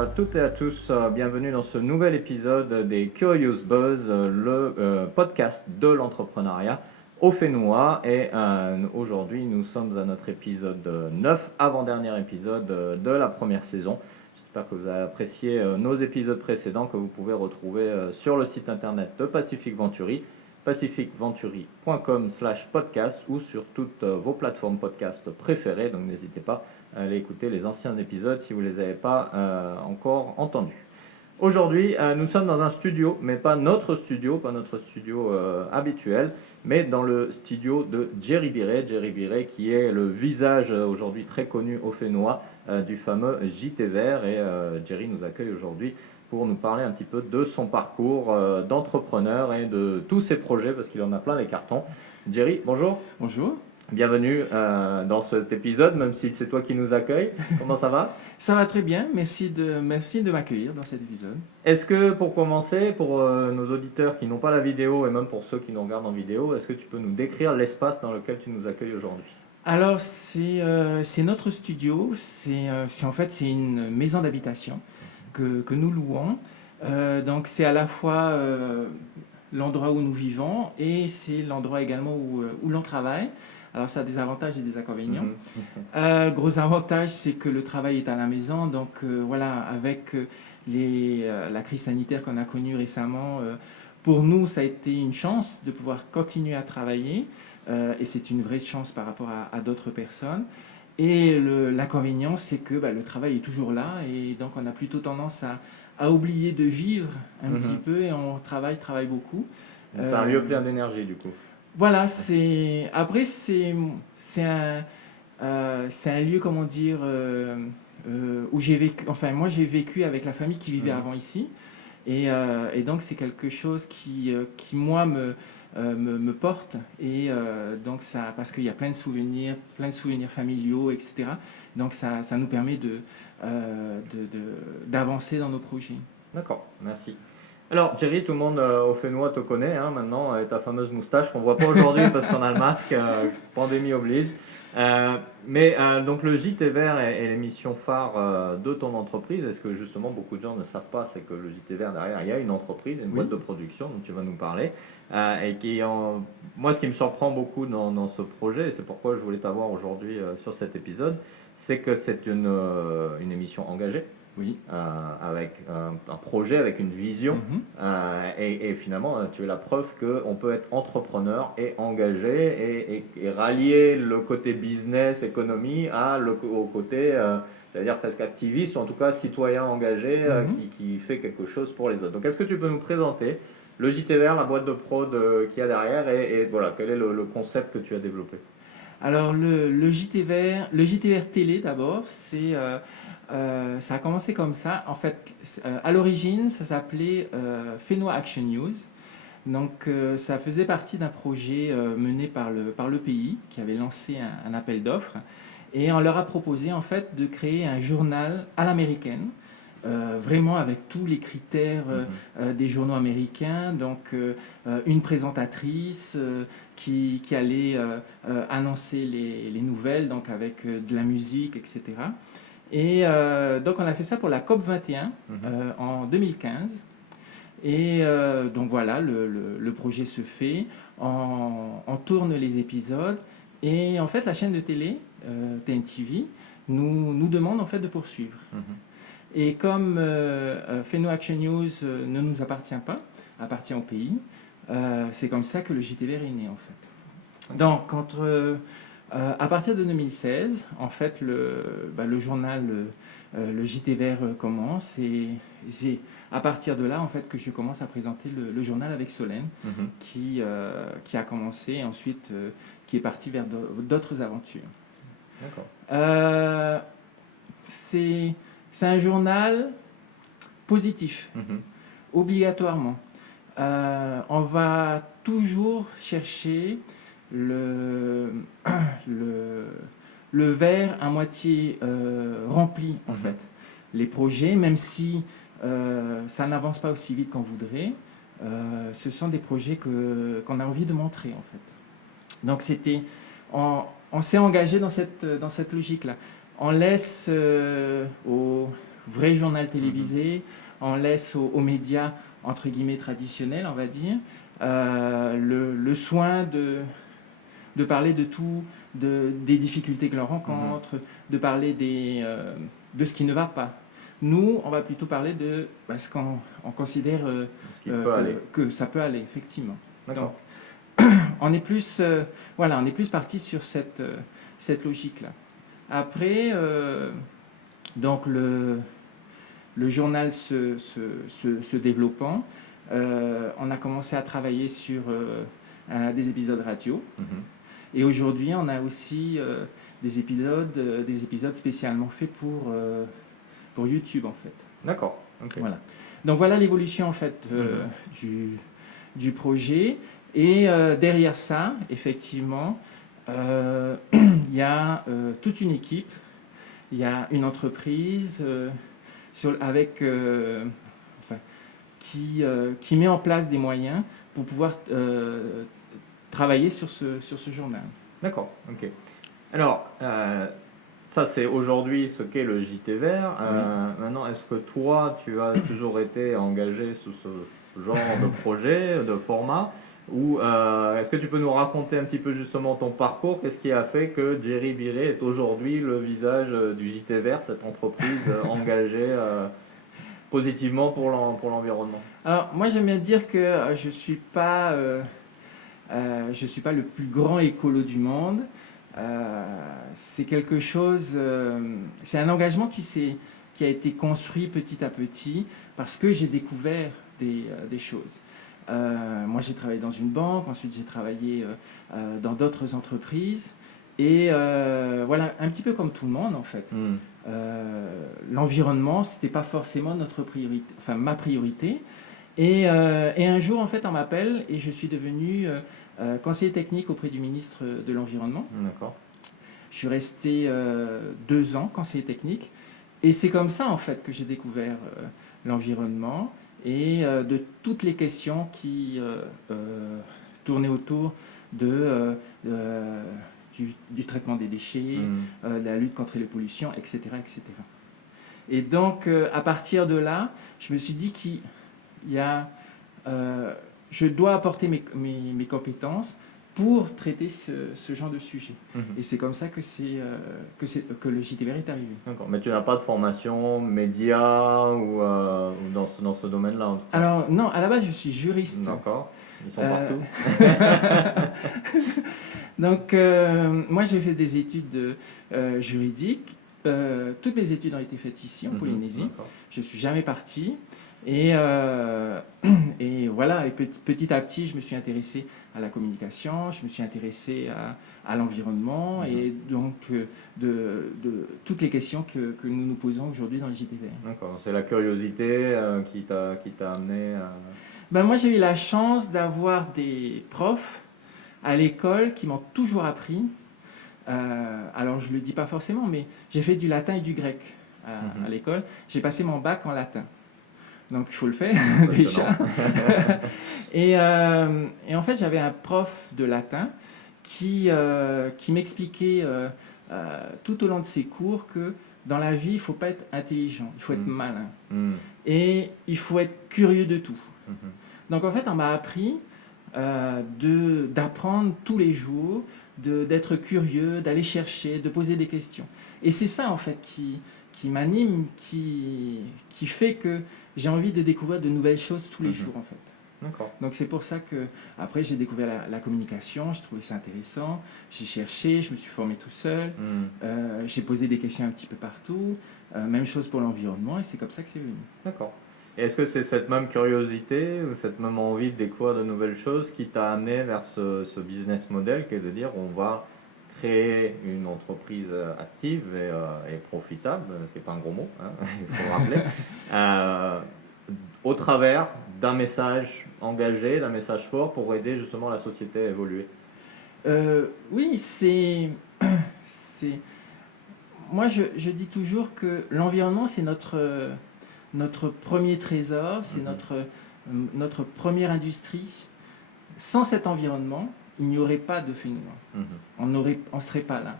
à toutes et à tous, bienvenue dans ce nouvel épisode des Curious Buzz, le podcast de l'entrepreneuriat au Fénois. Et aujourd'hui, nous sommes à notre épisode 9, avant-dernier épisode de la première saison. J'espère que vous avez apprécié nos épisodes précédents que vous pouvez retrouver sur le site internet de Pacific Venturi, pacificventuri.com/podcast ou sur toutes vos plateformes podcast préférées. Donc n'hésitez pas à aller écouter les anciens épisodes si vous ne les avez pas encore entendus. Aujourd'hui, nous sommes dans un studio, mais pas notre studio habituel, mais dans le studio de Jerry Biret qui est le visage aujourd'hui très connu au Fénois du fameux JT Vert. Et Jerry nous accueille aujourd'hui pour nous parler un petit peu de son parcours d'entrepreneur et de tous ses projets, parce qu'il en a plein les cartons. Jerry, bonjour. Bonjour. Bienvenue dans cet épisode, même si c'est toi qui nous accueilles. Comment ça va? Ça va très bien, merci de m'accueillir dans cet épisode. Est-ce que pour commencer, pour nos auditeurs qui n'ont pas la vidéo et même pour ceux qui nous regardent en vidéo, est-ce que tu peux nous décrire l'espace dans lequel tu nous accueilles aujourd'hui? Alors c'est notre studio, en fait c'est une maison d'habitation que nous louons. Donc c'est à la fois l'endroit où nous vivons et c'est l'endroit également où l'on travaille. Alors ça a des avantages et des inconvénients. Gros avantage, c'est que le travail est à la maison. Donc voilà, avec la crise sanitaire qu'on a connue récemment, pour nous, ça a été une chance de pouvoir continuer à travailler. Et c'est une vraie chance par rapport à d'autres personnes. Et l'inconvénient, c'est que le travail est toujours là. Et donc on a plutôt tendance à oublier de vivre un petit peu et on travaille beaucoup. C'est un lieu plein d'énergie du coup. Voilà, après c'est un lieu, comment dire, où j'ai vécu, enfin moi j'ai vécu avec la famille qui vivait avant ici, et donc c'est quelque chose qui moi me porte, et donc ça, parce qu'il y a plein de souvenirs familiaux, etc. Donc ça nous permet d'avancer dans nos projets. D'accord, merci. Alors, Jerry, tout le monde au Fénois te connaît maintenant, et ta fameuse moustache qu'on ne voit pas aujourd'hui parce qu'on a le masque, pandémie oblige. Donc le JT Vert est l'émission phare de ton entreprise. Est-ce que justement beaucoup de gens ne savent pas, c'est que le JT Vert derrière, il y a une entreprise, une boîte de production dont tu vas nous parler. Moi, ce qui me surprend beaucoup dans ce projet, et c'est pourquoi je voulais t'avoir aujourd'hui sur cet épisode, c'est que c'est une émission engagée. Oui. Avec un projet, avec une vision, et finalement tu es la preuve qu'on peut être entrepreneur et engagé et rallier le côté business, économie au côté, j'allais dire presque activiste, ou en tout cas citoyen engagé qui fait quelque chose pour les autres. Donc est-ce que tu peux nous présenter le JT Vert, la boîte de prod qu'il y a derrière, et voilà, quel est le concept que tu as développé? Alors le JT Vert télé d'abord, ça a commencé comme ça. En fait, à l'origine, ça s'appelait Fénois Action News. Donc, ça faisait partie d'un projet mené par le pays qui avait lancé un appel d'offres. Et on leur a proposé en fait de créer un journal à l'américaine, vraiment avec tous les critères des journaux américains. Donc, une présentatrice qui allait annoncer les nouvelles, donc avec de la musique, etc. Et donc on a fait ça pour la COP 21 en 2015. Et donc voilà, le projet se fait, on tourne les épisodes, et en fait la chaîne de télé, TNTV, nous demande en fait de poursuivre. Et comme Fénois Action News ne nous appartient pas, appartient au pays, c'est comme ça que le JTVR est né en fait. Donc à partir de 2016, en fait, le journal, le JT Vert commence, et c'est à partir de là en fait que je commence à présenter le journal avec Solène, qui a commencé, et ensuite qui est parti vers d'autres aventures. D'accord. C'est un journal positif, obligatoirement. On va toujours chercher le verre à moitié rempli en fait. Les projets, même si ça n'avance pas aussi vite qu'on voudrait, ce sont des projets qu'on a envie de montrer en fait. Donc on s'est engagé dans cette logique là. On laisse vrai journal télévisé, on laisse aux médias, entre guillemets, traditionnels, on va dire, le soin de parler de tout, des difficultés que l'on rencontre, de parler de ce qui ne va pas. Nous, on va plutôt parler de ce qu'on considère que ça peut aller, effectivement. D'accord. Donc, on est plus, on est plus parti sur cette logique-là. Après, donc le journal se développant, on a commencé à travailler sur des épisodes radio. Et aujourd'hui, on a aussi des épisodes spécialement faits pour YouTube, en fait. D'accord. Okay. Voilà. Donc voilà l'évolution, en fait, du projet. Et derrière ça, effectivement, il y a toute une équipe, il y a une entreprise qui met en place des moyens pour pouvoir travailler sur ce journal. D'accord, ok. Alors, ça c'est aujourd'hui ce qu'est le JT Vert. Maintenant, est-ce que toi, tu as toujours été engagé sous ce genre de projet, de format, ou est-ce que tu peux nous raconter un petit peu justement ton parcours? Qu'est-ce qui a fait que Jerry Biré est aujourd'hui le visage du JT Vert, cette entreprise engagée positivement pour l'environnement? Alors, moi j'aime bien dire que je ne suis pas le plus grand écolo du monde. C'est quelque chose, c'est un engagement qui a été construit petit à petit parce que j'ai découvert des choses. Moi j'ai travaillé dans une banque, ensuite j'ai travaillé dans d'autres entreprises et voilà, un petit peu comme tout le monde en fait. L'environnement, c'était pas forcément ma priorité. Et un jour en fait on m'appelle et je suis devenu conseiller technique auprès du ministre de l'Environnement. D'accord. Je suis resté 2 ans conseiller technique et c'est comme ça en fait que j'ai découvert l'environnement et de toutes les questions qui tournaient autour du traitement des déchets, de la lutte contre les pollutions, etc. etc. Et donc à partir de là, je me suis dit je dois apporter mes compétences pour traiter ce genre de sujet. Et c'est comme ça que le JT Vert est arrivé. D'accord, mais tu n'as pas de formation média ou dans ce domaine-là en tout cas. Alors non, à la base je suis juriste. D'accord, ils sont partout. Donc moi j'ai fait des études juridiques. Toutes mes études ont été faites ici en Polynésie. Je ne suis jamais parti. Et voilà, et petit à petit, je me suis intéressé à la communication, je me suis intéressé à l'environnement et donc de toutes les questions que nous nous posons aujourd'hui dans le JT Vert. D'accord, c'est la curiosité qui t'a amené à... Ben moi, j'ai eu la chance d'avoir des profs à l'école qui m'ont toujours appris. Alors, je ne le dis pas forcément, mais j'ai fait du latin et du grec à l'école. J'ai passé mon bac en latin. Donc il faut le faire déjà. et en fait, j'avais un prof de latin qui m'expliquait tout au long de ses cours que dans la vie, il ne faut pas être intelligent, il faut être malin. Et il faut être curieux de tout. Donc en fait, on m'a appris d'apprendre tous les jours, d'être curieux, d'aller chercher, de poser des questions. Et c'est ça en fait qui m'anime, qui fait que j'ai envie de découvrir de nouvelles choses tous les jours en fait. D'accord. Donc c'est pour ça que après j'ai découvert la communication, j'ai trouvé ça intéressant, j'ai cherché, je me suis formé tout seul, j'ai posé des questions un petit peu partout, même chose pour l'environnement et c'est comme ça que c'est venu. D'accord. Et est-ce que c'est cette même curiosité ou cette même envie de découvrir de nouvelles choses qui t'a amené vers ce business model qui est de dire on va créer une entreprise active et profitable, ce n'est pas un gros mot, hein, il faut le rappeler, au travers d'un message engagé, d'un message fort pour aider justement la société à évoluer? Oui, moi je dis toujours que l'environnement c'est notre premier trésor, c'est notre première industrie. Sans cet environnement, il n'y aurait pas de feu noir. On ne serait pas là.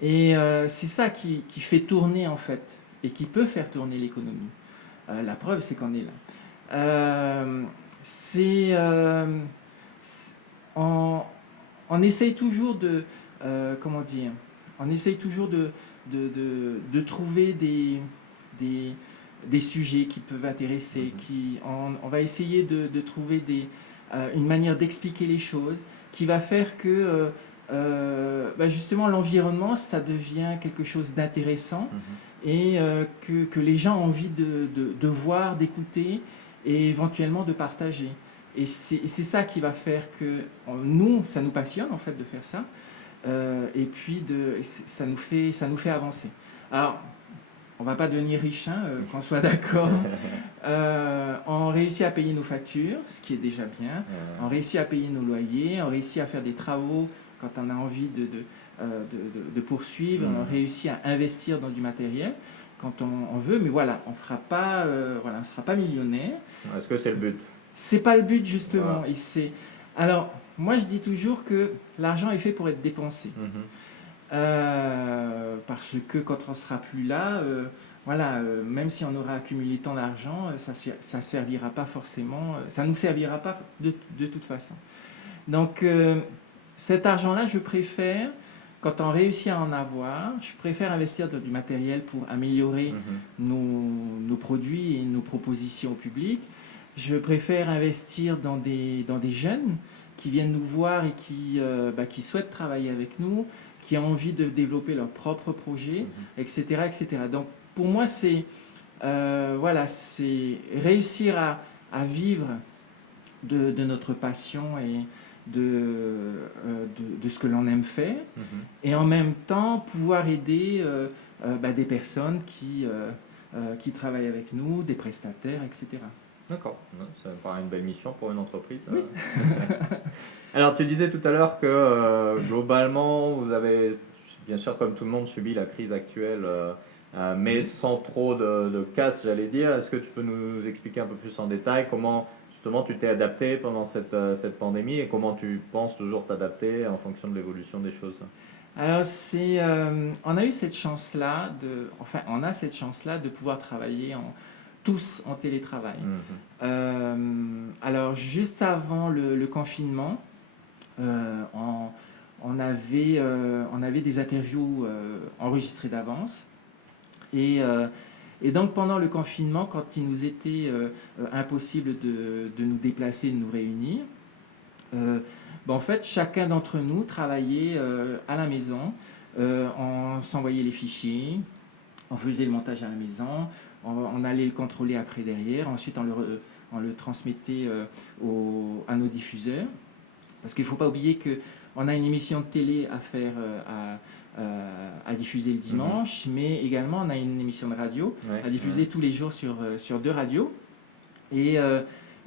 Et c'est ça qui fait tourner en fait et qui peut faire tourner l'économie. La preuve, c'est qu'on est là. On essaye toujours de, comment dire, on essaye toujours de trouver des sujets qui peuvent intéresser, on va essayer de trouver une manière d'expliquer les choses qui va faire que justement l'environnement, ça devient quelque chose d'intéressant et que les gens ont envie de voir, d'écouter et éventuellement de partager. Et c'est ça qui va faire que nous, ça nous passionne en fait de faire ça. Et puis ça nous fait avancer. Alors, on ne va pas devenir riche, qu'on soit d'accord. On réussit à payer nos factures, ce qui est déjà bien. On réussit à payer nos loyers, on réussit à faire des travaux quand on a envie de poursuivre. On réussit à investir dans du matériel quand on veut. Mais voilà, on ne sera pas millionnaire. Est-ce que c'est le but? C'est pas le but justement. Alors, moi je dis toujours que l'argent est fait pour être dépensé. Parce que quand on sera plus là, même si on aura accumulé tant d'argent, ça servira pas forcément, ça nous servira pas de toute façon. Donc cet argent-là, je préfère, quand on réussit à en avoir, je préfère investir dans du matériel pour améliorer nos produits et nos propositions au public. Je préfère investir dans des jeunes qui viennent nous voir et qui souhaitent travailler avec nous, qui ont envie de développer leurs propres projets, etc., etc. Donc pour moi, c'est réussir à vivre de notre passion et de ce que l'on aime faire, et en même temps pouvoir aider des personnes qui travaillent avec nous, des prestataires, etc. D'accord, ça me paraît une belle mission pour une entreprise. Oui. Alors tu disais tout à l'heure que globalement vous avez, bien sûr comme tout le monde, subi la crise actuelle, mais sans trop de casse, j'allais dire. Est-ce que tu peux nous expliquer un peu plus en détail comment justement tu t'es adapté pendant cette pandémie et comment tu penses toujours t'adapter en fonction de l'évolution des choses? Alors on a eu cette chance-là on a cette chance-là de pouvoir travailler tous en télétravail. Alors juste avant le confinement, on avait des interviews enregistrées d'avance et donc pendant le confinement, quand il nous était impossible de nous déplacer, de nous réunir, en fait chacun d'entre nous travaillait à la maison, on s'envoyait les fichiers, on faisait le montage à la maison, on allait le contrôler après derrière, ensuite on le transmettait à nos diffuseurs. Parce qu'il ne faut pas oublier qu'on a une émission de télé à faire, à diffuser le dimanche, mais également on a une émission de radio à diffuser tous les jours sur 2 radios. Et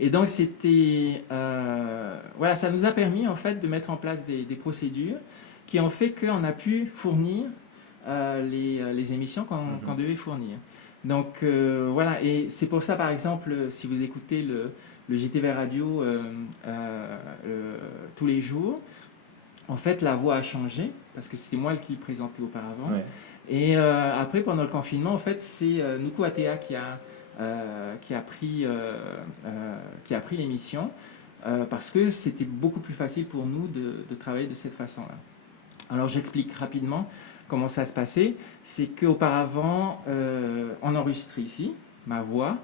donc c'était... ça nous a permis en fait de mettre en place des procédures qui ont fait qu'on a pu fournir les émissions qu'on devait fournir. Donc et c'est pour ça par exemple si vous écoutez le JTV Radio tous les jours, en fait la voix a changé parce que c'était moi qui le présentais auparavant. Et après pendant le confinement en fait c'est Nuku Atea qui a pris l'émission parce que c'était beaucoup plus facile pour nous de travailler de cette façon-là. Alors j'explique rapidement comment ça se passait. C'est qu'auparavant, on enregistrait ici ma voix,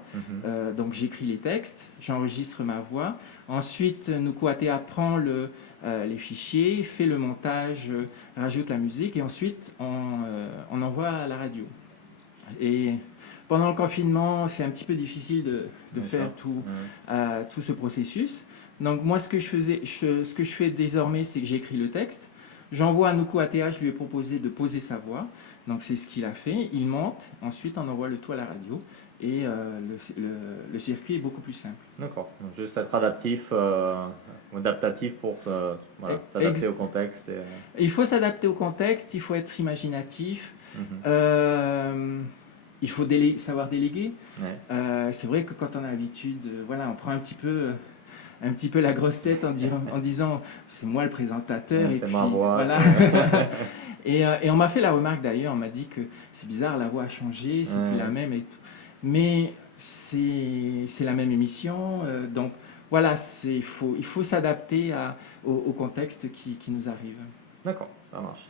donc j'écris les textes, j'enregistre ma voix. Ensuite, Nuku Atea prend les fichiers, fait le montage, rajoute la musique et ensuite on envoie à la radio. Et pendant le confinement, c'est un petit peu difficile de faire tout ce processus. Donc moi, ce que je fais désormais, c'est que j'écris le texte. J'envoie à Nuku Atea, je lui ai proposé de poser sa voix. Donc c'est ce qu'il a fait. Il monte, ensuite on envoie le tout à la radio. Et le circuit est beaucoup plus simple. D'accord. Juste être adaptatif pour s'adapter au contexte. Il faut s'adapter au contexte, il faut être imaginatif. Il faut savoir déléguer. C'est vrai que quand on a l'habitude, on prend un petit peu la grosse tête en disant c'est moi le présentateur et c'est puis ma voix. voilà. Et on m'a fait la remarque d'ailleurs, on m'a dit que c'est bizarre, la voix a changé, c'est plus la même et tout. Mais c'est la même émission, donc voilà, il faut s'adapter au contexte qui nous arrive. D'accord, ça marche.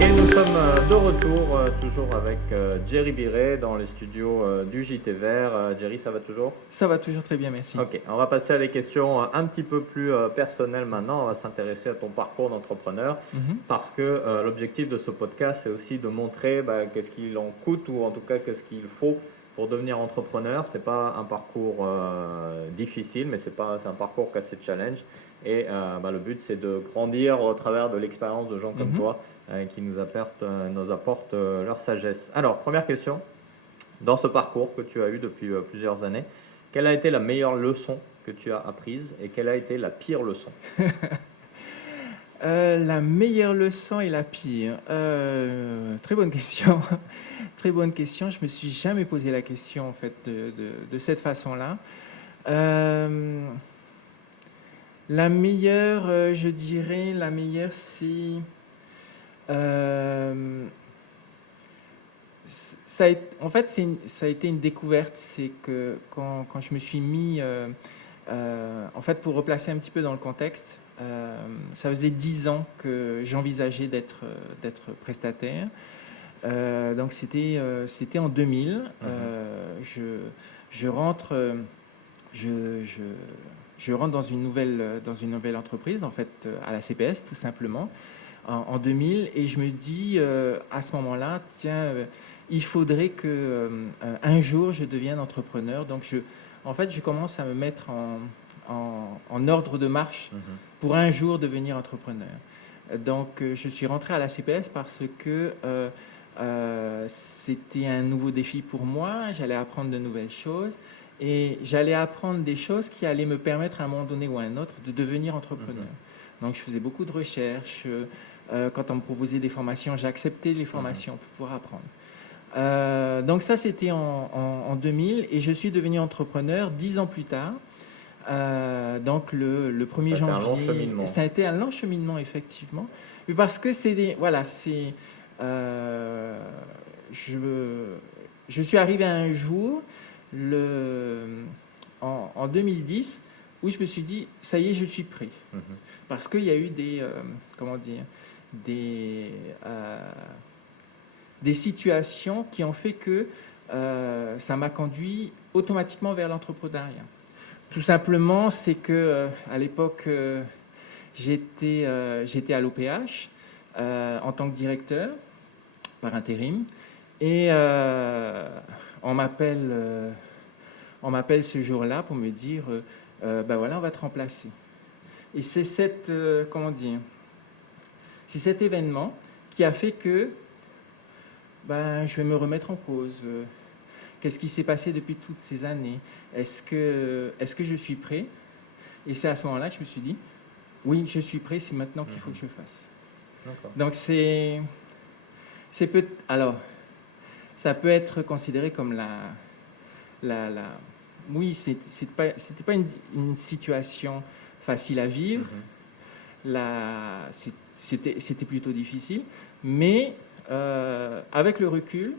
Et nous sommes de retour, toujours avec Jerry Biret dans les studios du JT Vert. Jerry, ça va toujours? Ça va toujours très bien, merci. Ok, on va passer à des questions un petit peu plus personnelles maintenant. On va s'intéresser à ton parcours d'entrepreneur parce que l'objectif de ce podcast, c'est aussi de montrer qu'est-ce qu'il en coûte ou en tout cas qu'est-ce qu'il faut pour devenir entrepreneur. C'est pas un parcours difficile, mais c'est un parcours qui a ses challenges. Et le but, c'est de grandir au travers de l'expérience de gens comme toi qui nous apportent leur sagesse. Alors, première question. Dans ce parcours que tu as eu depuis plusieurs années, quelle a été la meilleure leçon que tu as apprise et quelle a été la pire leçon? La meilleure leçon et la pire. Très bonne question. Très bonne question. Je me suis jamais posé la question en fait de cette façon-là. La meilleure, je dirais, la meilleure, c'est en fait, ça a été une découverte. C'est que quand je me suis mis, en fait, pour replacer un petit peu dans le contexte, ça faisait 10 ans que j'envisageais d'être prestataire. Donc c'était en 2000. Je rentre dans une nouvelle entreprise, en fait, à la CPS, tout simplement, en 2000. Et je me dis, à ce moment-là, tiens, il faudrait que un jour, je devienne entrepreneur. Donc, en fait, je commence à me mettre en ordre de marche pour un jour devenir entrepreneur. Donc, je suis rentré à la CPS parce que c'était un nouveau défi pour moi. J'allais apprendre de nouvelles choses. Et j'allais apprendre des choses qui allaient me permettre à un moment donné ou à un autre de devenir entrepreneur. Donc je faisais beaucoup de recherches. Quand on me proposait des formations, j'acceptais les formations pour pouvoir apprendre. Donc ça, c'était en 2000 et je suis devenu entrepreneur 10 ans plus tard. Donc le 1er janvier. Ça a été un long cheminement, effectivement. Parce que je suis arrivé à un jour en 2010 où je me suis dit ça y est, je suis prêt, parce qu'il y a eu des situations qui ont fait que ça m'a conduit automatiquement vers l'entrepreneuriat. Tout simplement, c'est que à l'époque j'étais à l'OPH en tant que directeur par intérim et on m'appelle ce jour-là pour me dire voilà, on va te remplacer. Et c'est c'est cet événement qui a fait que je vais me remettre en cause. Qu'est-ce qui s'est passé depuis toutes ces années? Est-ce que je suis prêt? Et c'est à ce moment-là que je me suis dit oui, je suis prêt, c'est maintenant qu'il faut que je fasse. D'accord. Donc alors ça peut être considéré comme oui, c'était pas une situation facile à vivre. C'était plutôt difficile, mais avec le recul,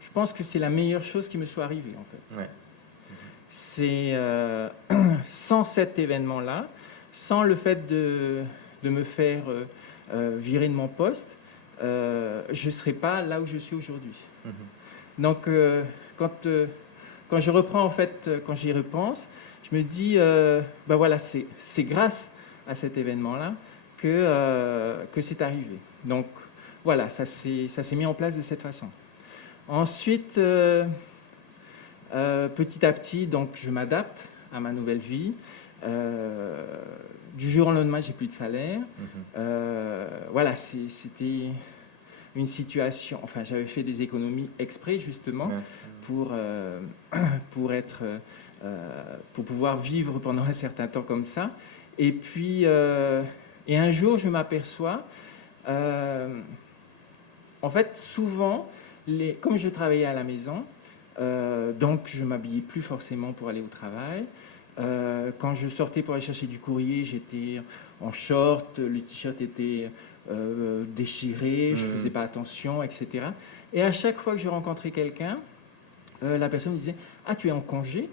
je pense que c'est la meilleure chose qui me soit arrivée en fait. Ouais. C'est sans cet événement-là, sans le fait de me faire virer de mon poste, je ne serais pas là où je suis aujourd'hui. Donc quand je reprends en fait, quand j'y repense, je me dis voilà, c'est grâce à cet événement-là que c'est arrivé. Donc voilà, ça s'est mis en place de cette façon. Ensuite, petit à petit, donc je m'adapte à ma nouvelle vie. Du jour au lendemain, j'ai plus de salaire. Voilà, c'était une situation. Enfin, j'avais fait des économies exprès justement pour pouvoir vivre pendant un certain temps comme ça. Et puis, et un jour, je m'aperçois. En fait, souvent, comme je travaillais à la maison, donc je m'habillais plus forcément pour aller au travail. Quand je sortais pour aller chercher du courrier, j'étais en short, le t-shirt était déchiré, je ne faisais pas attention, etc. Et à chaque fois que je rencontrais quelqu'un, la personne me disait « Ah, tu es en congé ?»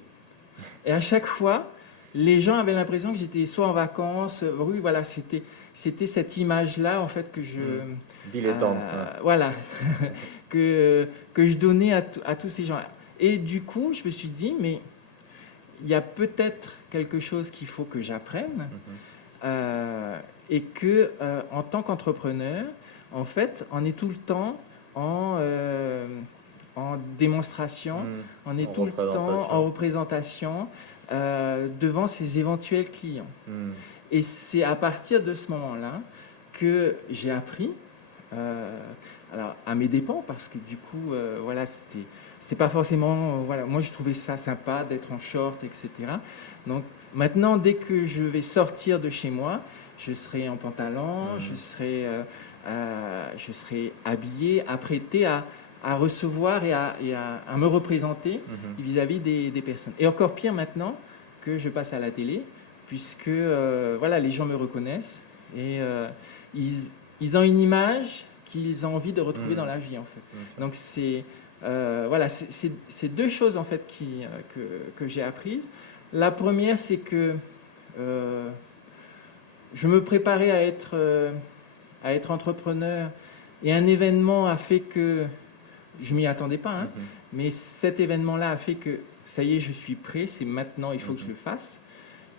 Et à chaque fois, les gens avaient l'impression que j'étais soit en vacances, oui, voilà, c'était cette image-là, en fait, que je... Dilettante. Voilà, que je donnais à tous ces gens-là. Et du coup, je me suis dit, mais il y a peut-être quelque chose qu'il faut que j'apprenne, et que en tant qu'entrepreneur, en fait, on est tout le temps en démonstration, on est tout le temps en représentation devant ses éventuels clients. Et c'est à partir de ce moment-là que j'ai appris, alors à mes dépens, parce que du coup, voilà, c'était pas forcément, voilà, moi je trouvais ça sympa d'être en short, etc. Donc maintenant, dès que je vais sortir de chez moi, je serai en pantalon, je serai habillé, apprêté à recevoir et à me représenter vis-à-vis des personnes. Et encore pire maintenant que je passe à la télé, puisque voilà, les gens me reconnaissent et ils ont une image qu'ils ont envie de retrouver dans la vie, en fait. Donc voilà, c'est deux choses en fait que j'ai apprises. La première, c'est que je me préparais à être entrepreneur, et un événement a fait que je m'y attendais pas, hein, mais cet événement-là a fait que ça y est, je suis prêt, c'est maintenant, il faut que je le fasse.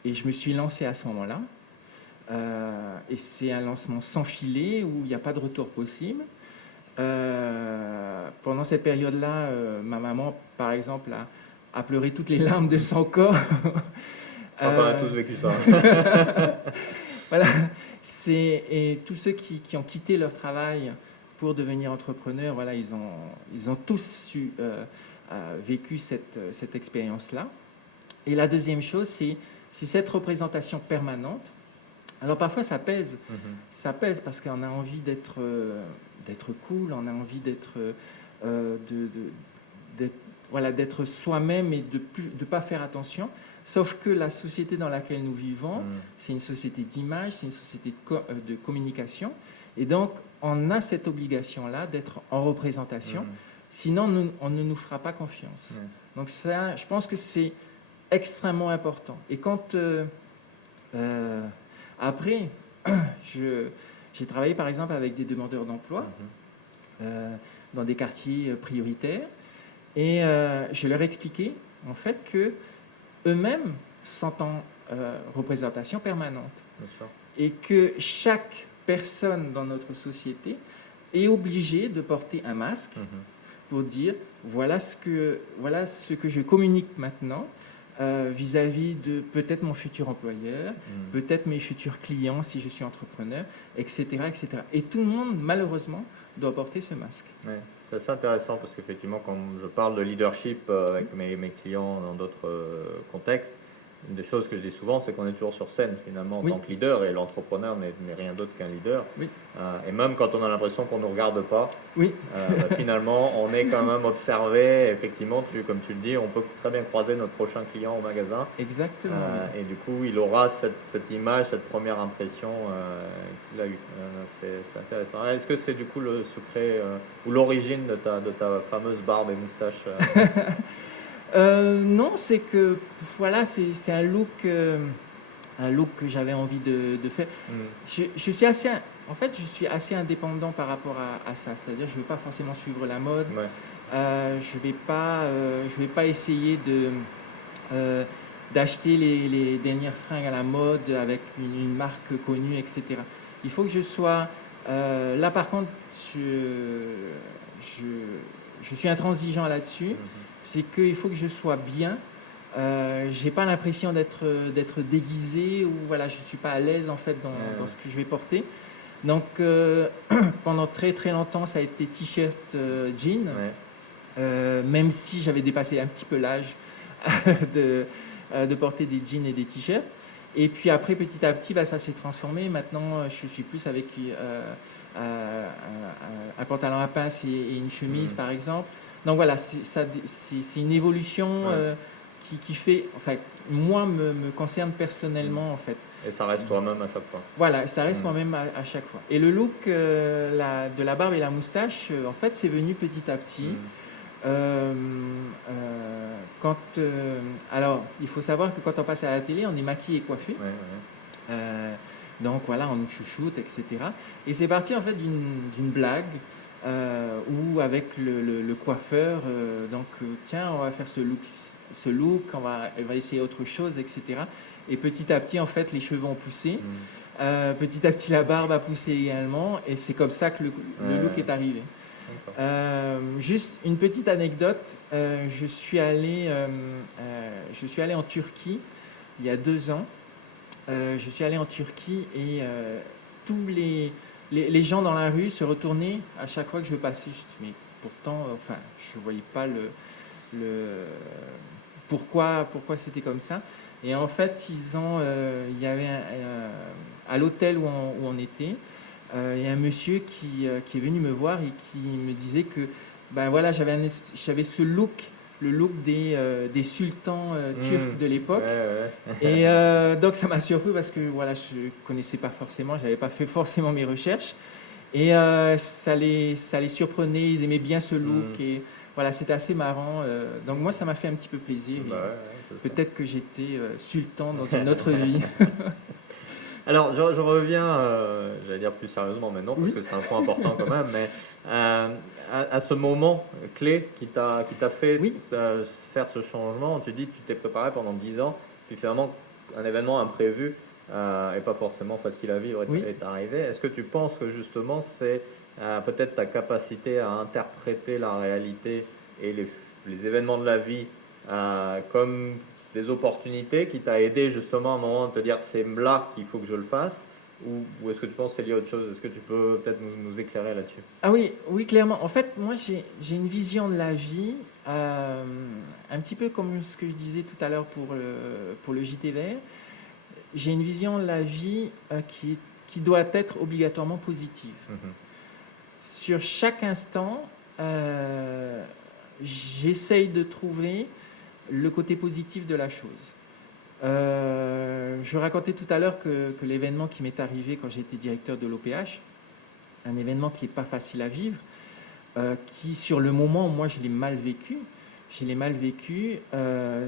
Et je me suis lancé à ce moment-là. Et c'est un lancement sans filet où il n'y a pas de retour possible. Pendant cette période-là, ma maman, par exemple, a pleuré toutes les larmes de son corps. On a tous vécu ça. Voilà. Et tous ceux qui ont quitté leur travail pour devenir entrepreneurs, voilà, ils ont tous vécu cette expérience-là. Et la deuxième chose, c'est cette représentation permanente. Alors parfois ça pèse, parce qu'on a envie d'être cool, on a envie d'être soi-même et de pas faire attention. Sauf que la société dans laquelle nous vivons, c'est une société d'image, c'est une société de communication, et donc on a cette obligation-là d'être en représentation. Sinon on ne nous fera pas confiance. Donc ça, je pense que c'est extrêmement important. Et quand après, j'ai travaillé par exemple avec des demandeurs d'emploi dans des quartiers prioritaires, et je leur expliquais en fait que eux-mêmes sont en représentation permanente, et que chaque personne dans notre société est obligée de porter un masque pour dire voilà ce que je communique maintenant vis-à-vis de peut-être mon futur employeur, peut-être mes futurs clients si je suis entrepreneur, etc., etc. Et tout le monde, malheureusement, doit porter ce masque. Ouais, c'est assez intéressant parce qu'effectivement, quand je parle de leadership avec mes clients dans d'autres contextes, une des choses que je dis souvent, c'est qu'on est toujours sur scène finalement en tant que leader, et l'entrepreneur n'est rien d'autre qu'un leader. Et même quand on a l'impression qu'on ne nous regarde pas, finalement on est quand même observé. Effectivement, comme tu le dis, on peut très bien croiser notre prochain client au magasin. Exactement. Et du coup, il aura cette image, cette première impression qu'il a eue. C'est intéressant. Est-ce que c'est du coup le secret ou l'origine de ta fameuse barbe et moustache Non, c'est que voilà, c'est un look que j'avais envie de faire. Je suis assez, en fait, je suis assez indépendant par rapport à ça. C'est-à-dire, je ne vais pas forcément suivre la mode. Je vais pas essayer d'acheter les dernières fringues à la mode avec une marque connue, etc. Il faut que je sois là. Par contre, je suis intransigeant là-dessus. C'est qu'il faut que je sois bien. J'ai pas l'impression d'être déguisé, ou voilà, je suis pas à l'aise en fait dans ce que je vais porter. Donc pendant très très longtemps, ça a été t-shirt, jean, même si j'avais dépassé un petit peu l'âge de porter des jeans et des t-shirts. Et puis après, petit à petit, ça s'est transformé. Maintenant, je suis plus avec un pantalon à pince et une chemise, par exemple. Donc voilà, c'est une évolution qui fait, enfin, moi, me concerne personnellement, en fait. Et ça reste toi-même à chaque fois. Voilà, ça reste moi-même à chaque fois. Et le look de la barbe et la moustache, en fait, c'est venu petit à petit. Euh, alors, il faut savoir que quand on passe à la télé, on est maquillé et coiffé. Ouais, ouais. Donc voilà, on nous chouchoute, etc. Et c'est parti en fait d'une blague où avec le coiffeur, tiens, on va faire ce look, on va essayer autre chose, etc. Et petit à petit, en fait, les cheveux ont poussé. Petit à petit, la barbe a poussé également. Et c'est comme ça que le look est arrivé. Juste une petite anecdote. Je suis allé en Turquie il y a 2 ans. Je suis allé en Turquie et tous les gens dans la rue se retournaient à chaque fois que je passais. Je dis, mais pourtant, enfin, je ne voyais pas pourquoi c'était comme ça. Et en fait, il y avait à l'hôtel où on était, il y a un monsieur qui est venu me voir et qui me disait que ben voilà, j'avais ce look, le look des sultans turcs de l'époque. Ouais. Et donc ça m'a surpris parce que voilà, je connaissais pas forcément, j'avais pas fait forcément mes recherches. Et ça les surprenait, ils aimaient bien ce look. Et voilà, c'était assez marrant. Donc moi, ça m'a fait un petit peu plaisir. Peut-être que j'étais sultan dans une autre vie. Alors, je reviens, j'allais dire plus sérieusement maintenant, parce que c'est un point important quand même, mais à ce moment clé qui t'a fait faire ce changement, tu dis que tu t'es préparé pendant 10 ans, puis finalement, un événement imprévu et pas forcément facile à vivre est arrivé. Est-ce que tu penses que justement, c'est peut-être ta capacité à interpréter la réalité et les événements de la vie comme des opportunités qui t'a aidé justement à un moment de te dire c'est là qu'il faut que je le fasse, ou est-ce que tu penses que c'est lié à autre chose? Est-ce que tu peux peut-être nous éclairer là-dessus? Ah oui, clairement. En fait, moi, j'ai une vision de la vie, un petit peu comme ce que je disais tout à l'heure pour le JT Vert. J'ai une vision de la vie qui doit être obligatoirement positive. Sur chaque instant, j'essaye de trouver le côté positif de la chose. Je racontais tout à l'heure que l'événement qui m'est arrivé quand j'étais directeur de l'OPH, un événement qui n'est pas facile à vivre, qui sur le moment, moi je l'ai mal vécu.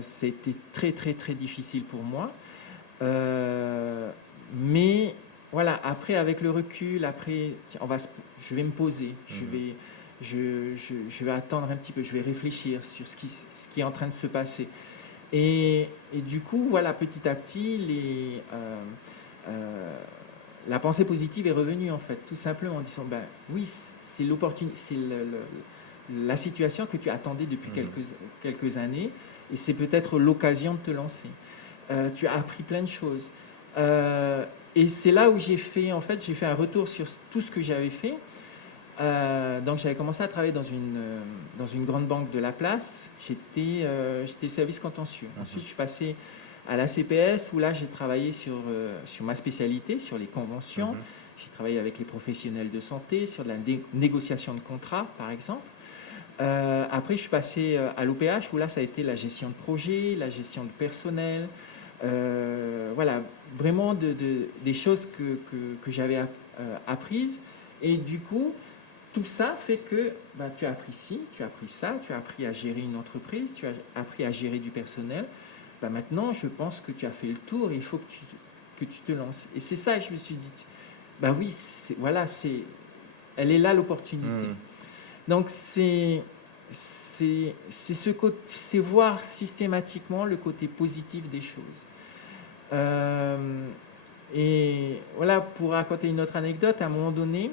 C'était très très très difficile pour moi. Mais voilà, après avec le recul, je vais me poser, je vais attendre un petit peu, je vais réfléchir sur ce qui est en train de se passer. Et du coup, voilà, petit à petit, la pensée positive est revenue en fait, tout simplement en disant, ben oui, c'est l'opportunité, c'est la situation que tu attendais depuis quelques années, et c'est peut-être l'occasion de te lancer. Tu as appris plein de choses. Et c'est là où j'ai fait un retour sur tout ce que j'avais fait. Donc j'avais commencé à travailler dans une grande banque de la place. J'étais service contentieux. Ensuite, je suis passé à la CPS où là, j'ai travaillé sur ma spécialité, sur les conventions. J'ai travaillé avec les professionnels de santé, sur de la négociation de contrats, par exemple. Après, je suis passé à l'OPH où là, ça a été la gestion de projet, la gestion de personnel. Voilà, vraiment des choses que j'avais apprises. Et du coup, tout ça fait que tu as appris ci, tu as appris ça, tu as appris à gérer une entreprise, tu as appris à gérer du personnel. Maintenant, je pense que tu as fait le tour et il faut que tu te lances. Et c'est ça que je me suis dit, oui, elle est là l'opportunité. Donc, c'est voir systématiquement le côté positif des choses. Et voilà, pour raconter une autre anecdote, à un moment donné,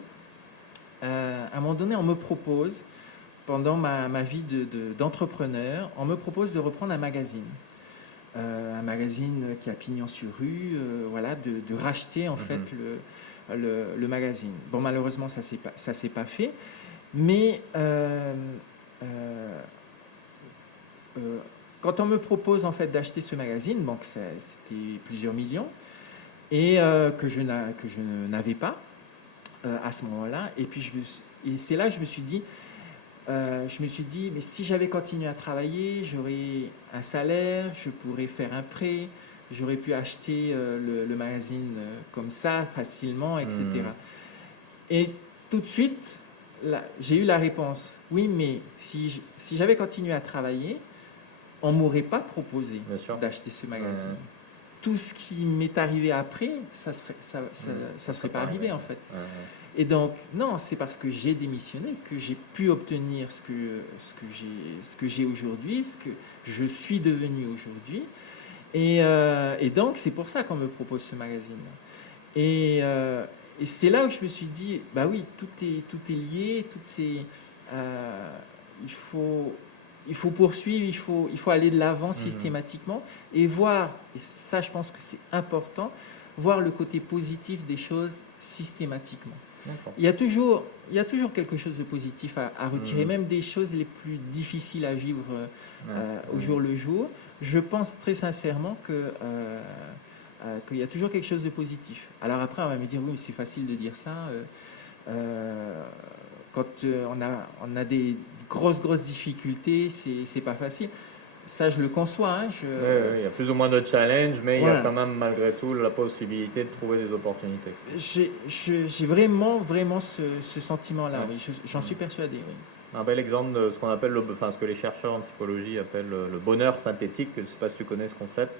on me propose, pendant ma vie d'entrepreneur, on me propose de reprendre un magazine. Un magazine qui a pignon sur rue, voilà, de racheter en fait le magazine. Bon, malheureusement, ça s'est pas fait, mais quand on me propose en fait d'acheter ce magazine, bon, c'était plusieurs millions, et que je n'avais pas à ce moment-là, et puis c'est là que je me suis dit, je me suis dit, mais si j'avais continué à travailler, j'aurais un salaire, je pourrais faire un prêt, j'aurais pu acheter le magazine comme ça facilement, Hmm. etc. Et tout de suite, là, j'ai eu la réponse. Oui, mais si j'avais continué à travailler, on ne m'aurait pas proposé Bien sûr. d'acheter ce magazine. Hmm. Tout ce qui m'est arrivé après, ça Ça serait serait pas pas arrivé. arrivé en fait. Hmm. Et donc, non, c'est parce que j'ai démissionné que j'ai pu obtenir ce que j'ai aujourd'hui, ce que je suis devenu aujourd'hui. Et donc, c'est pour ça qu'on me propose ce magazine. Et, euh, et c'est là où je me suis dit, bah oui, tout est lié, euh, il faut, il faut poursuivre, il faut aller de l'avant Mhm. systématiquement et voir, et ça je pense que c'est important, voir le côté positif des choses systématiquement. D'accord. Il y a toujours quelque chose de positif à retirer, Mhm. même des choses les plus difficiles à vivre Ouais. au Mhm. jour le jour. Je pense très sincèrement qu'il y a toujours quelque chose de positif. Alors après, on va me dire, oui, c'est facile de dire ça. Euh, quand on a des grosses difficultés, c'est pas facile. Ça, je le conçois. Hein, Ouais, ouais, il y a plus ou moins de challenge, mais il y a voilà. quand même malgré tout la possibilité de trouver des opportunités. J'ai vraiment ce sentiment-là. Ouais. Oui, j'en Mhm. suis persuadé. Oui. Un bel exemple de ce qu'on appelle enfin, ce que les chercheurs en psychologie appellent le bonheur synthétique. Je ne sais pas si tu connais ce concept,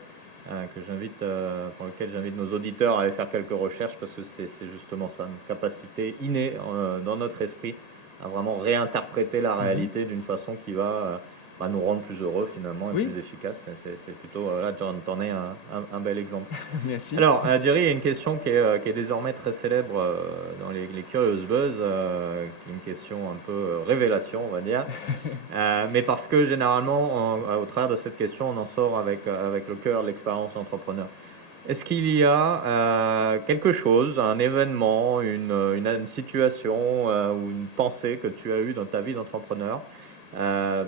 pour lequel j'invite nos auditeurs à aller faire quelques recherches parce que c'est justement ça, une capacité innée dans notre esprit à vraiment réinterpréter la Mhm. réalité d'une façon qui va nous rendre plus heureux finalement et Oui, plus efficaces. C'est plutôt, là, tu en es un bel exemple. merci. Alors, Jerry, il y a une question qui est désormais très célèbre dans les Curious Buzz, qui est une question un peu révélation, on va dire. Mais parce que généralement, au travers de cette question, on en sort avec le cœur de l'expérience entrepreneur. Est-ce qu'il y a quelque chose, un événement, une situation ou une pensée que tu as eue dans ta vie d'entrepreneur euh,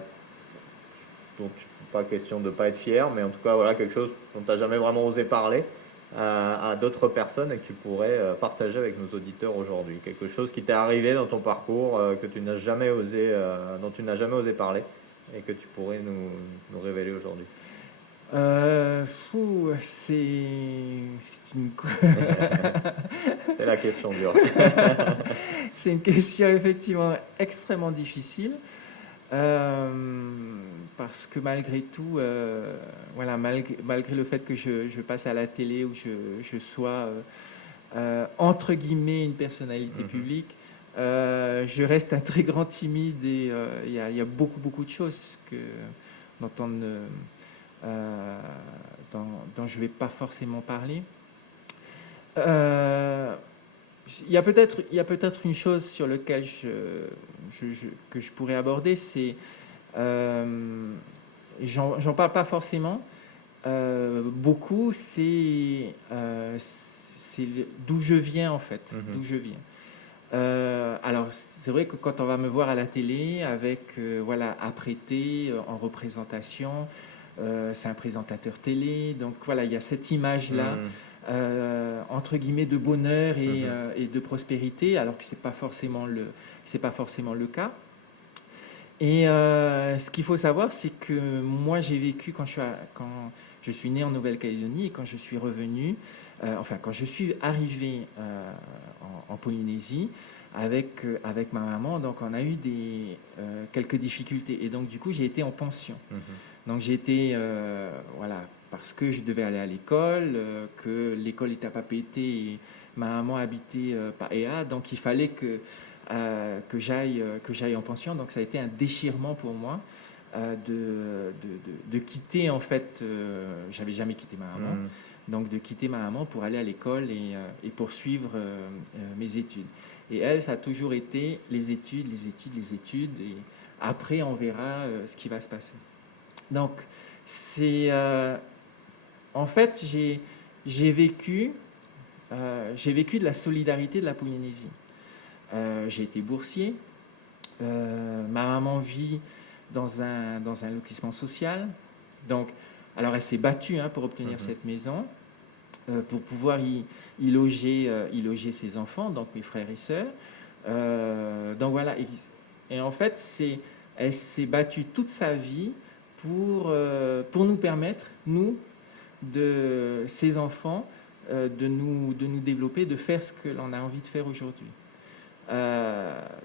donc, pas question de ne pas être fier, mais en tout cas, voilà, quelque chose dont tu n'as jamais vraiment osé parler à d'autres personnes et que tu pourrais partager avec nos auditeurs aujourd'hui. Quelque chose qui t'est arrivé dans ton parcours que tu n'as jamais osé, dont tu n'as jamais osé parler et que tu pourrais nous révéler aujourd'hui. Fou, c'est une, C'est la question dure. c'est une question effectivement extrêmement difficile. Euh, Parce que malgré tout, voilà, malgré le fait que je passe à la télé ou je sois entre guillemets une personnalité Mhm. publique, je reste un très grand timide et il y a beaucoup de choses dont, on ne, euh, dont je ne vais pas forcément parler. Euh, il y a peut-être une chose sur laquelle que je pourrais aborder, c'est euh, j'en parle pas forcément beaucoup, c'est d'où je viens en fait, Mhm. d'où je viens. Alors c'est vrai que quand on va me voir à la télé avec voilà apprêté en représentation, c'est un présentateur télé, donc voilà il y a cette image là Mhm. entre guillemets de bonheur Mhm. et de prospérité, alors que c'est pas forcément le cas. Et ce qu'il faut savoir, c'est que moi, j'ai vécu quand je suis né en Nouvelle-Calédonie et quand je suis revenu, enfin, quand je suis arrivé en Polynésie avec ma maman, donc on a eu quelques difficultés. Et donc, du coup, j'ai été en pension. Mhm. Donc, j'ai été, voilà, parce que je devais aller à l'école, que l'école n'était pas pétée et ma maman habitait Paea, donc il fallait que j'aille en pension. Donc ça a été un déchirement pour moi de quitter en fait. J'avais jamais quitté ma maman, Mhm. donc de quitter ma maman pour aller à l'école et poursuivre mes études. Et elle, ça a toujours été les études, les études, les études. Et après, on verra ce qui va se passer. Donc c'est en fait j'ai vécu de la solidarité de la Polynésie. J'ai été boursier. Ma maman vit dans un lotissement social. Donc, alors elle s'est battue pour obtenir Mhm. cette maison, pour pouvoir y loger ses enfants, donc mes frères et sœurs. Donc voilà, Et en fait, elle s'est battue toute sa vie pour nous permettre, nous, ces enfants, de nous développer, de faire ce que l'on a envie de faire aujourd'hui.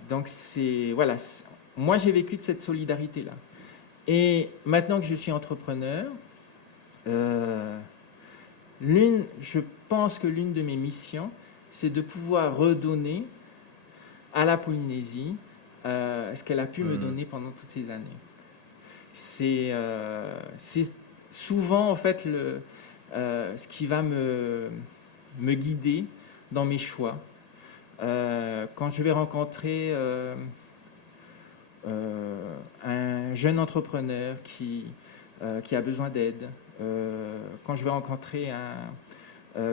Donc, voilà, moi, j'ai vécu de cette solidarité-là. Et maintenant que je suis entrepreneur, je pense que l'une de mes missions, c'est de pouvoir redonner à la Polynésie ce qu'elle a pu me donner pendant toutes ces années. C'est souvent, en fait, ce qui va me guider dans mes choix. Quand je vais rencontrer un jeune entrepreneur qui a besoin d'aide, quand je vais rencontrer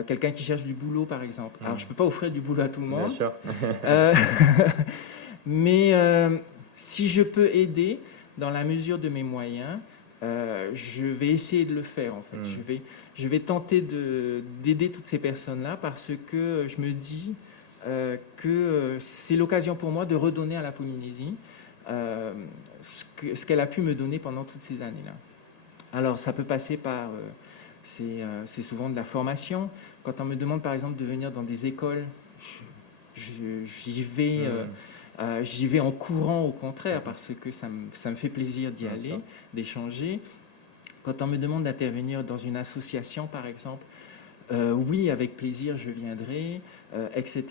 quelqu'un qui cherche du boulot, par exemple. Alors, je ne peux pas offrir du boulot à tout le monde. Bien sûr. Mais si je peux aider dans la mesure de mes moyens, je vais essayer de le faire, en fait. Je vais tenter d'aider toutes ces personnes-là parce que je me dis que c'est l'occasion pour moi de redonner à la Polynésie ce qu'elle a pu me donner pendant toutes ces années-là. Alors, ça peut passer par... c'est souvent de la formation. Quand on me demande, par exemple, de venir dans des écoles, j'y vais en courant, au contraire, parce que ça me fait plaisir d'y aller, d'échanger. Quand on me demande d'intervenir dans une association, par exemple, oui, avec plaisir, je viendrai, etc.,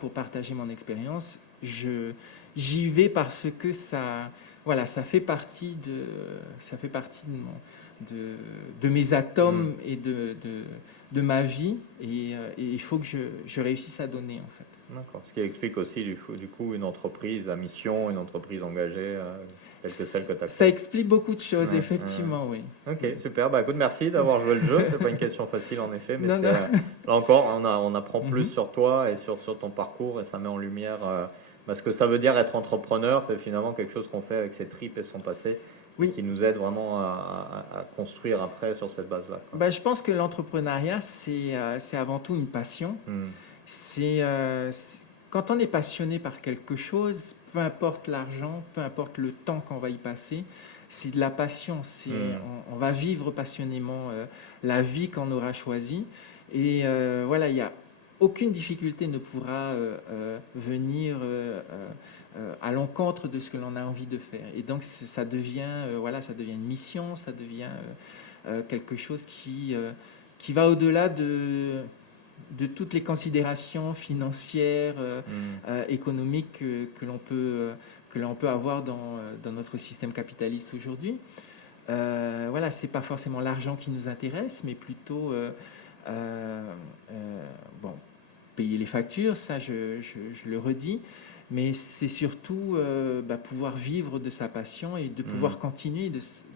pour partager mon expérience. J'y vais parce que ça fait partie de mes atomes et de ma vie, et il faut que je réussisse à donner, en fait. D'accord. Ce qui explique aussi du coup une entreprise à mission, une entreprise engagée telle que celle que tu as. Ça explique beaucoup de choses, effectivement, oui. Ok, super. Bah écoute, merci d'avoir joué le jeu. C'est pas une question facile en effet, mais Non. là encore, on apprend plus sur toi et sur ton parcours, et ça met en lumière ce que ça veut dire être entrepreneur. C'est finalement quelque chose qu'on fait avec ses tripes et son passé. Oui. Qui nous aide vraiment à construire après sur cette base-là. Bah, je pense que l'entrepreneuriat, c'est avant tout une passion. Quand on est passionné par quelque chose, peu importe l'argent, peu importe le temps qu'on va y passer, c'est de la passion. On va vivre passionnément la vie qu'on aura choisie. Et voilà, il n'y a aucune difficulté ne pourra venir à l'encontre de ce que l'on a envie de faire. Et donc, ça devient une mission, ça devient quelque chose qui va au-delà de toutes les considérations financières, économiques que l'on peut avoir dans notre système capitaliste aujourd'hui. C'est pas forcément l'argent qui nous intéresse, mais plutôt payer les factures, ça je le redis, mais c'est surtout pouvoir vivre de sa passion et de pouvoir continuer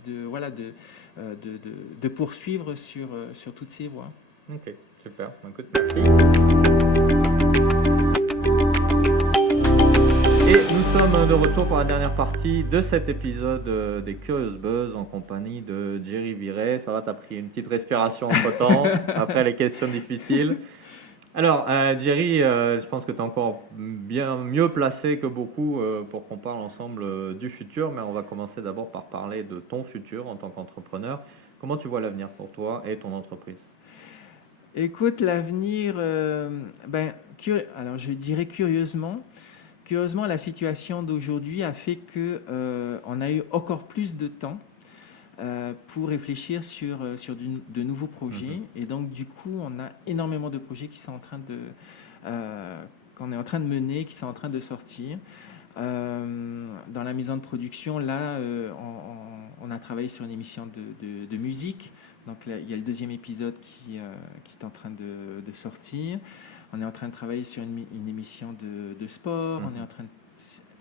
de poursuivre sur toutes ces voies. Ok, super. Écoute, merci. Et nous sommes de retour pour la dernière partie de cet épisode des Curious Buzz en compagnie de Jerry Viret. Ça va, t'as pris une petite respiration entre-temps, après les questions difficiles. Alors, Jerry, je pense que tu es encore bien mieux placé que beaucoup pour qu'on parle ensemble du futur, mais on va commencer d'abord par parler de ton futur en tant qu'entrepreneur. Comment tu vois l'avenir pour toi et ton entreprise ? Écoute, l'avenir, alors je dirais curieusement, la situation d'aujourd'hui a fait qu'on a eu encore plus de temps pour réfléchir sur de nouveaux projets. Et donc, du coup, on a énormément de projets qui sont qu'on est en train de mener, qui sont en train de sortir. Dans la maison de production, là, on a travaillé sur une émission de musique. Donc, là, il y a le deuxième épisode qui est en train de sortir. On est en train de travailler sur une émission de sport. On est en train de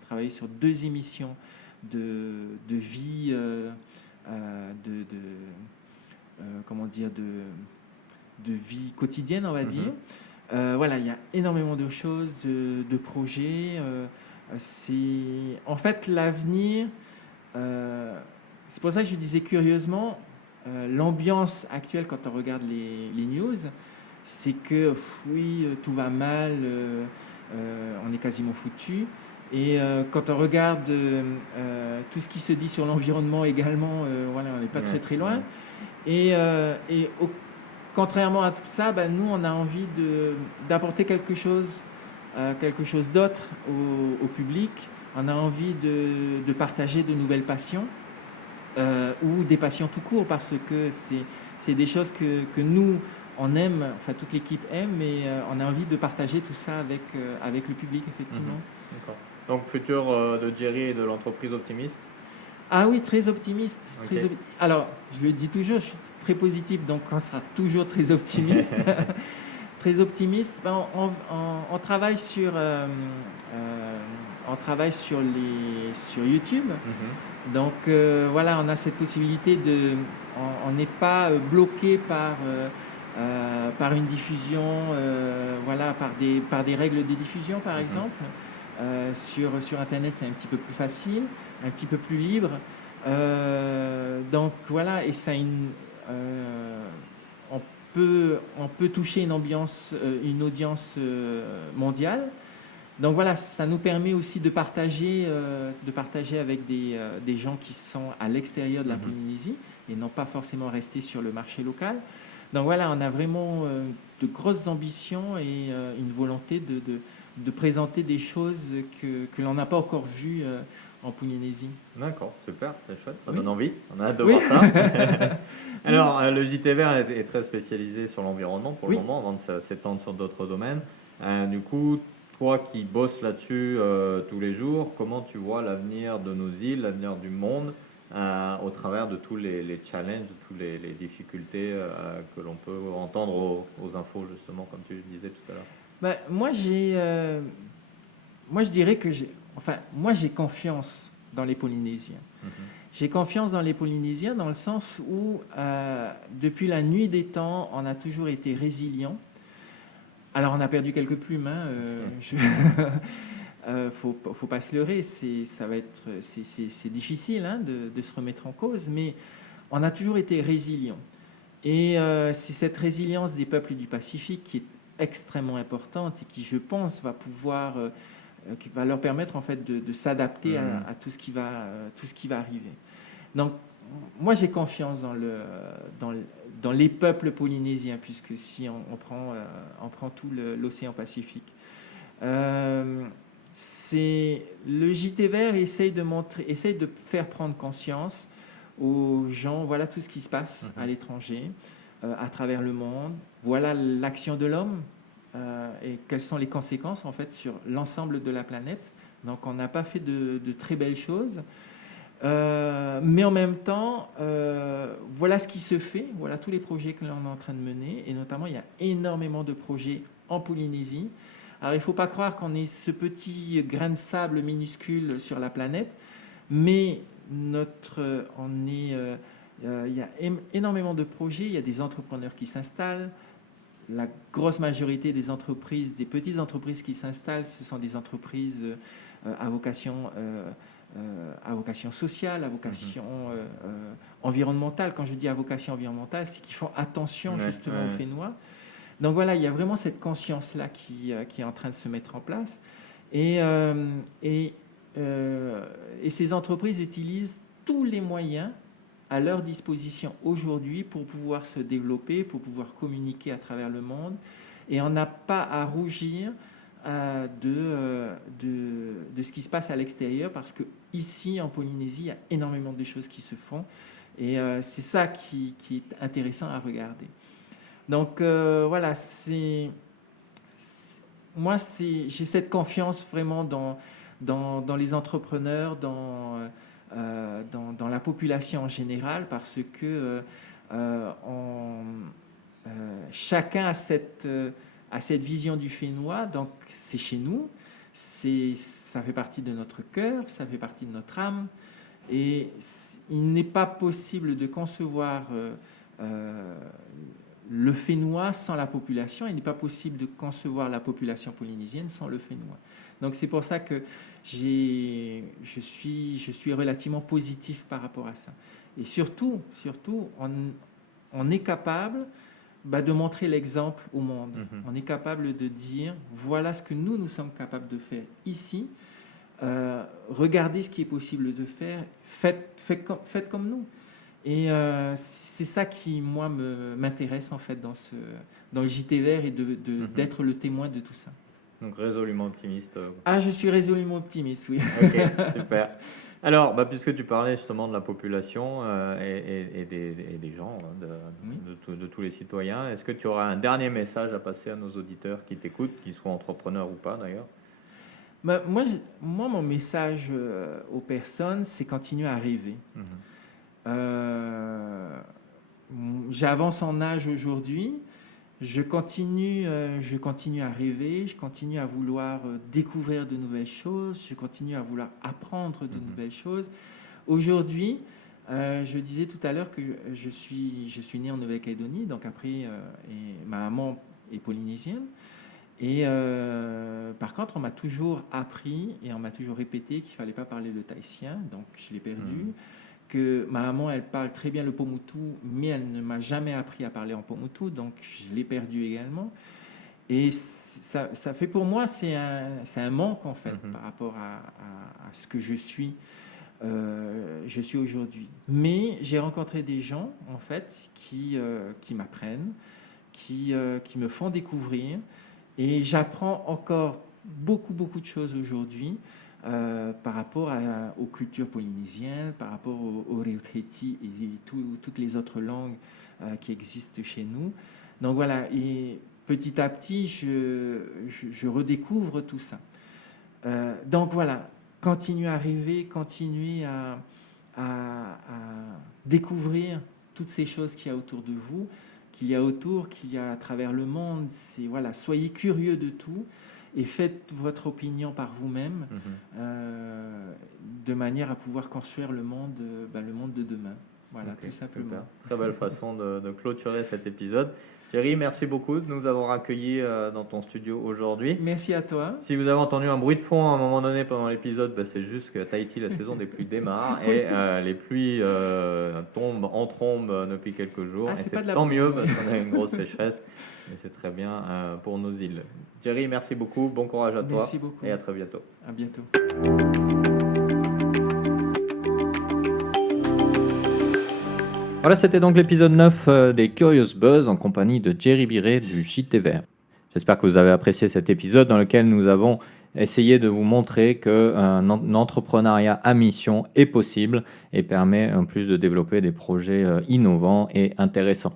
travailler sur 2 émissions de vie, de vie quotidienne, on va dire. Il y a énormément de choses, de projets. En fait, l'avenir, c'est pour ça que je disais curieusement, l'ambiance actuelle quand on regarde les news, c'est que oui, tout va mal, on est quasiment foutu. Et quand on regarde tout ce qui se dit sur l'environnement également, voilà, on n'est pas très très loin. Et contrairement à tout ça, nous, on a envie d'apporter quelque chose d'autre au public. On a envie de partager de nouvelles passions ou des passions tout court parce que c'est des choses que nous, on aime, enfin toute l'équipe aime, mais on a envie de partager tout ça avec le public, effectivement. D'accord. Donc, futur de Jerry et de l'entreprise optimiste. Ah oui, très optimiste. Ok. Alors, je le dis toujours, je suis très positif, donc on sera toujours très optimiste. Très optimiste. On travaille sur YouTube. Donc voilà, on a cette possibilité on n'est pas bloqué par une diffusion, voilà, par des règles de diffusion par exemple. Sur Internet, c'est un petit peu plus facile, un petit peu plus libre. Donc voilà, et ça a on peut toucher une audience mondiale. Donc voilà, ça nous permet aussi de partager avec des gens qui sont à l'extérieur de la Polynésie et non pas forcément rester sur le marché local. Donc voilà, on a vraiment de grosses ambitions et une volonté de présenter des choses que l'on n'a pas encore vues en Polynésie. D'accord, super, c'est chouette, ça Oui. donne envie. On a hâte de voir ça. Alors, le JT Vert est très spécialisé sur l'environnement pour le moment, avant de s'étendre sur d'autres domaines. Du coup, toi qui bosses là-dessus tous les jours, comment tu vois l'avenir de nos îles, l'avenir du monde, au travers de tous les challenges, de toutes les difficultés que l'on peut entendre aux infos, justement, comme tu disais tout à l'heure? Moi, je dirais que j'ai confiance dans les Polynésiens. J'ai confiance dans les Polynésiens dans le sens où, depuis la nuit des temps, on a toujours été résilients. Alors, on a perdu quelques plumes, faut pas se leurrer, c'est difficile de se remettre en cause, mais on a toujours été résilients. Et c'est cette résilience des peuples du Pacifique qui est extrêmement importante et qui, je pense, qui va leur permettre en fait de s'adapter à tout ce qui va arriver. Donc, moi, j'ai confiance dans les peuples polynésiens, puisque si on prend tout l'océan Pacifique. Le JT Vert essaye de faire prendre conscience aux gens, voilà tout ce qui se passe à l'étranger, à travers le monde, voilà l'action de l'homme et quelles sont les conséquences en fait sur l'ensemble de la planète. Donc on n'a pas fait de très belles choses. Mais en même temps, voilà ce qui se fait, voilà tous les projets que l'on est en train de mener, et notamment il y a énormément de projets en Polynésie. Alors il ne faut pas croire qu'on est ce petit grain de sable minuscule sur la planète, mais il y a énormément de projets, il y a des entrepreneurs qui s'installent. La grosse majorité des petites entreprises qui s'installent, ce sont des entreprises à vocation sociale, à vocation environnementale. Quand je dis à vocation environnementale, c'est qu'ils font attention justement aux Fénois. Donc voilà, il y a vraiment cette conscience-là qui est en train de se mettre en place. Et ces entreprises utilisent tous les moyens à leur disposition aujourd'hui pour pouvoir se développer, pour pouvoir communiquer à travers le monde. Et on n'a pas à rougir de ce qui se passe à l'extérieur, parce qu'ici, en Polynésie, il y a énormément de choses qui se font. Et c'est ça qui est intéressant à regarder. Donc voilà, moi, j'ai cette confiance vraiment dans les entrepreneurs, dans la population en général, parce que chacun a cette vision du Fénois, donc c'est chez nous, ça fait partie de notre cœur, ça fait partie de notre âme, et il n'est pas possible de concevoir le Fénois sans la population, il n'est pas possible de concevoir la population polynésienne sans le Fénois. Donc c'est pour ça que je suis relativement positif par rapport à ça. Et surtout on est capable de montrer l'exemple au monde. On est capable de dire, voilà ce que nous sommes capables de faire ici. regardez ce qui est possible de faire, faites comme nous. Et c'est ça qui, moi, m'intéresse en fait dans le JT Vert et d'être le témoin de tout ça. Donc résolument optimiste. Je suis résolument optimiste, oui. Ok, super. Alors, puisque tu parlais justement de la population et des gens, de tous les citoyens, est-ce que tu auras un dernier message à passer à nos auditeurs qui t'écoutent, qu'ils soient entrepreneurs ou pas d'ailleurs? Moi, mon message aux personnes, c'est continuer à rêver. J'avance en âge aujourd'hui, je continue à rêver, je continue à vouloir découvrir de nouvelles choses, je continue à vouloir apprendre de nouvelles choses. Aujourd'hui, je disais tout à l'heure que je suis né en Nouvelle-Calédonie, donc après, et ma maman est polynésienne. Et par contre, on m'a toujours appris et on m'a toujours répété qu'il ne fallait pas parler le tahitien, donc je l'ai perdu. Que ma maman, elle parle très bien le pomoutou, mais elle ne m'a jamais appris à parler en pomoutou, donc je l'ai perdu également. Et ça fait pour moi, c'est un manque en fait par rapport à ce que je suis aujourd'hui. Mais j'ai rencontré des gens en fait qui m'apprennent, qui me font découvrir, et j'apprends encore beaucoup de choses aujourd'hui. Par rapport aux cultures polynésiennes, par rapport au Reuteti et toutes les autres langues qui existent chez nous. Donc voilà, et petit à petit, je redécouvre tout ça. Donc voilà, continuez à rêver, continuez à découvrir toutes ces choses qu'il y a autour de vous, qu'il y a à travers le monde. Voilà, soyez curieux de tout. Et faites votre opinion par vous-même, de manière à pouvoir construire le monde de demain. Voilà, tout simplement. Super. Très belle façon de clôturer cet épisode. Thierry, merci beaucoup de nous avoir accueillis dans ton studio aujourd'hui. Merci à toi. Si vous avez entendu un bruit de fond à un moment donné pendant l'épisode, c'est juste que Tahiti, la saison des pluies démarre et les pluies tombent en trombe depuis quelques jours. Et c'est tant mieux parce qu'on a une grosse sécheresse. Et c'est très bien pour nos îles. Thierry, merci beaucoup. Bon courage à toi. Merci beaucoup. Et à très bientôt. À bientôt. Voilà, c'était donc l'épisode 9 des Curious Buzz en compagnie de Jerry Biré du JT Vert. J'espère que vous avez apprécié cet épisode dans lequel nous avons essayé de vous montrer qu'un entrepreneuriat à mission est possible et permet en plus de développer des projets innovants et intéressants.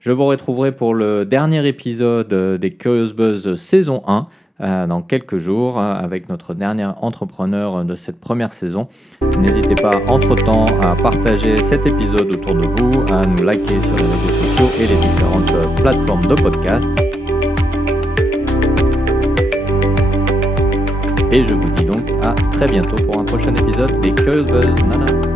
Je vous retrouverai pour le dernier épisode des Curious Buzz saison 1 dans quelques jours avec notre dernier entrepreneur de cette première saison. N'hésitez pas entre-temps à partager cet épisode autour de vous, à nous liker sur les réseaux sociaux et les différentes plateformes de podcast. Et je vous dis donc à très bientôt pour un prochain épisode des Curious Buzz. Nana.